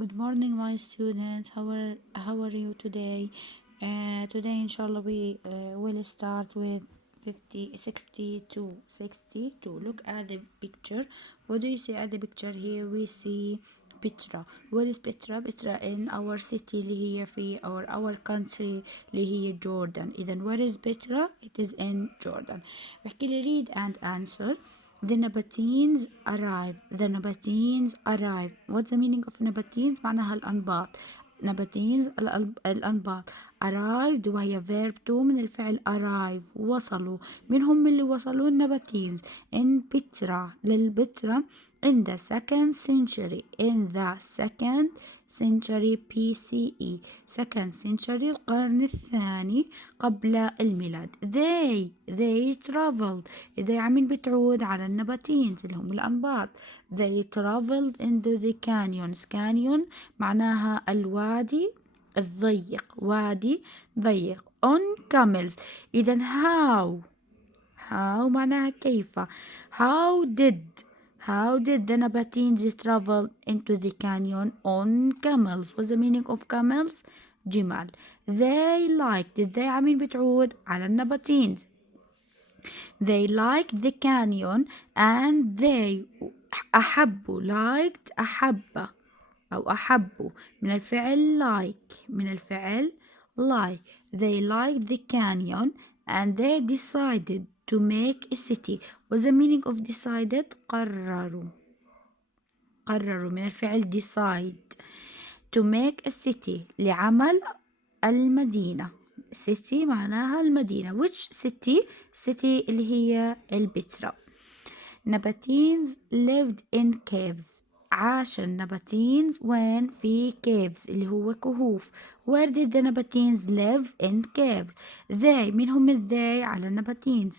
Good morning, my students. How are you today? Today, inshallah, we will start with 62. Look at the picture. What do you see at the picture? Here we see Petra. Where is Petra? Petra in our city اللي هي في or our country اللي هي Jordan. إذن where is Petra? It is in Jordan. بحكي لي read and answer. The Nabateans arrived. The Nabateans arrived. What's the meaning of Nabateans? معناها الأنباط. Nabateans الأنباط. arrived وهي verb to من الفعل arrive. وصلوا. من هم اللي وصلوا؟ النباتينز. in Petra. للبتراء in the second century. In the second century BCE. second century القرن الثاني قبل الميلاد. They traveled. they عمين بتعود على النباتينز اللي هم الأنباط. They traveled into the canyons. canyon معناها الوادي الضيق. وادي ضيق. on camels. إذن how معناها كيف. How did the Nabateans travel into the canyon on camels? What's the meaning of camels? جمال. They عمين بتعود على النباتينز. They liked the canyon and they أحبوا أو أحبوا من الفعل like. They liked the canyon and they decided to make a city. What's the meaning of decided? قرروا من الفعل decide. To make a city لعمل المدينة. city معناها المدينة. which city اللي هي البتراء. Nabateans lived in caves. عاش النباتينز وين؟ في caves اللي هو كهوف. Where did the Nabateans live? In caves. They مين هم they على النباتينز؟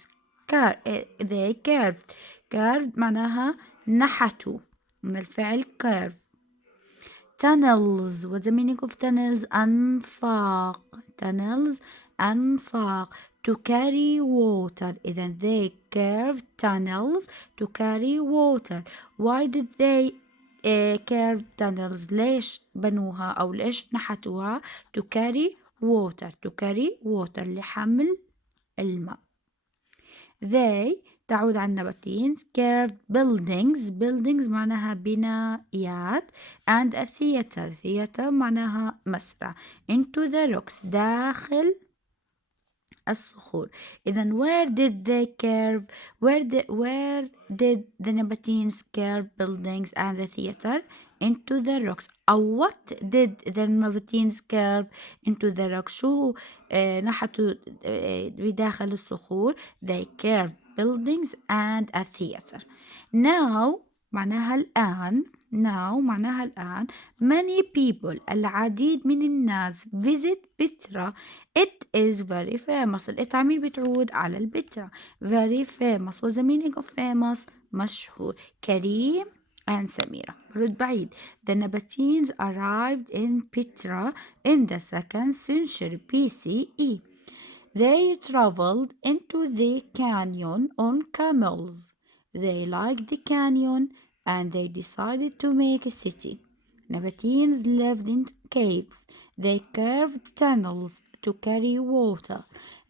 they carved معناها نحتوا من الفعل carve. tunnels. What's the meaning of tunnels? أنفاق to carry water. إذن they carved tunnels to carry water. Why did they carve tunnels? ليش بنوها أو ليش نحتوها؟ to carry water لحمل الماء. They تعود على النباتين. carved buildings معناها بنايات and a theater معناها مسرح into the rocks داخل الصخور. إذن where did the Nabateans carve buildings and the theater? Into the rocks. أو what did the Nabateans carve into the rocks? شو نحتوا بداخل الصخور. They carved buildings and a theater. Now معناها الآن many people العديد من الناس visit Petra. It is very famous. الإطعامين بتعود على البتراء. very famous. What's the meaning of famous? مشهور. كريم and سميرة. برد بعيد. The Nabateans arrived in Petra in the second century BCE. They traveled into the canyon on camels. They liked the canyon and they decided to make a city. Nabateans lived in caves. They carved tunnels to carry water.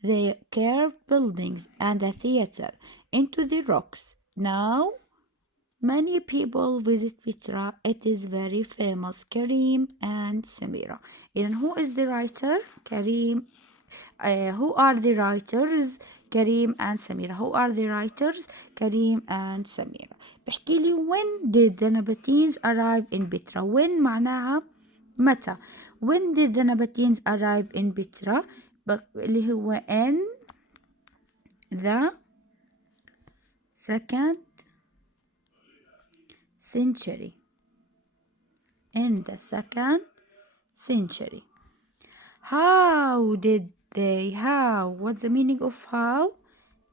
They carved buildings and a theater into the rocks. Now, many people visit Petra. It is very famous. Karim and Samira. And who is the writer? Karim. Who are the writers? Karim and Samira. Who are the writers? Karim and Samira. بحكي لي when did the Nabateans arrive in Petra? when معناها متى. when did the Nabateans arrive in Petra? اللي هو in the second century. in the second century. How did they? What's the meaning of how?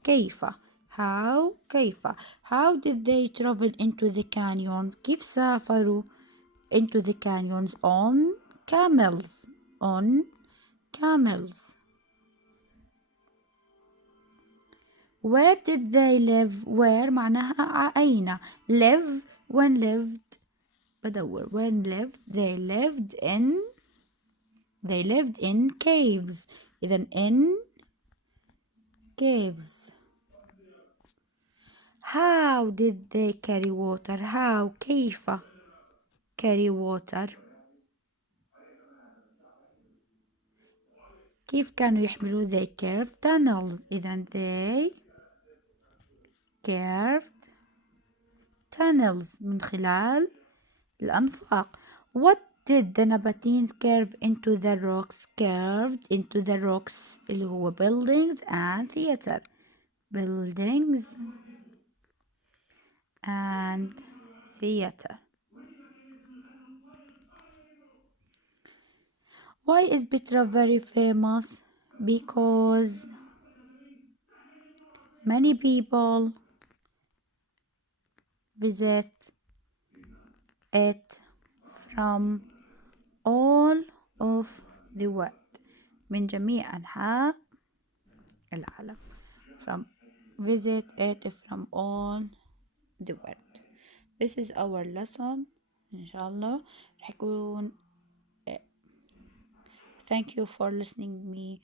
كيف. How did they travel into the canyons? كيف سافروا into the canyons? On camels. Where did they live? Where معناها أين. live when lived بدور. when lived they lived in caves. إذا in caves. how did they carry water. how كيف carry water. كيف كانوا يحملوا. they carved tunnels. إذا they carved tunnels من خلال الأنفاق. what did the Nabateans carve into the rocks. carved into the rocks اللي هو buildings and theater. buildings and theater. why is Petra very famous. because many people visit it from all of the world. من جميع أنحاء العالم. from visit it from all the world. This is our lesson. إن شاء الله رح يكون. Thank you for listening me.